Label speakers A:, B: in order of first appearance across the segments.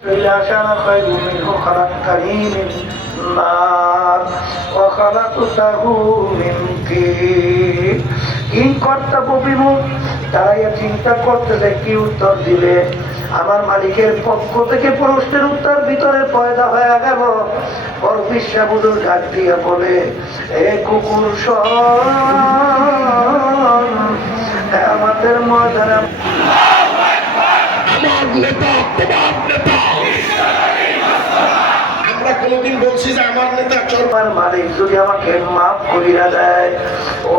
A: عشان خير منه خلقتني من نار وخلقته من طين কি কর্তব্য বিমুখ দাঁড়াইয়া চিন্তা করতেছে কি উত্তর দিলে আমার মালিকের পক্ষ থেকে প্রশ্নের উত্তর ভিতরে পয়দা হয়ে গেল বড় বিশ্বাবুদুর ডাক দিয়ে বলে এ কুকুর শোন,
B: আমরা কোনোদিন বলছি যে আমার নেতা চর
A: মালিক যদি আমাকে মাফ করিয়া দেয় ও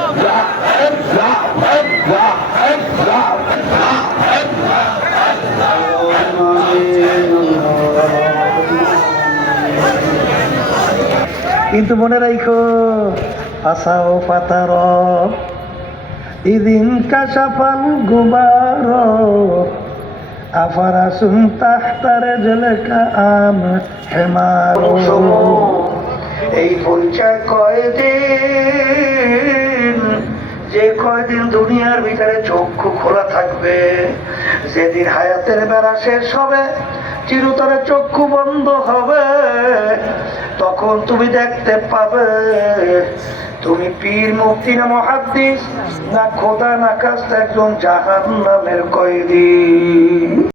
A: কিন্তু মনে রাখো আসাও পাতার। ইদিন কাশাফাল গুবার, আফারা সুন্তাহতারে জেলেকা আম হেমার। এই পরিচয় কয়দিন, যে কয়দিন দুনিয়ার ভিতরে চক্ষু খোলা থাকবে, যেদিন হায়াতের বেড়া শেষ হবে চিরতরে চক্ষু বন্ধ হবে। তখন তুমি দেখতে পাবে, তুমি পীর মুক্তি না মহাদ্দিস, না খোদা, না কাস্ত, একজন জাহান নামের কয়েদি।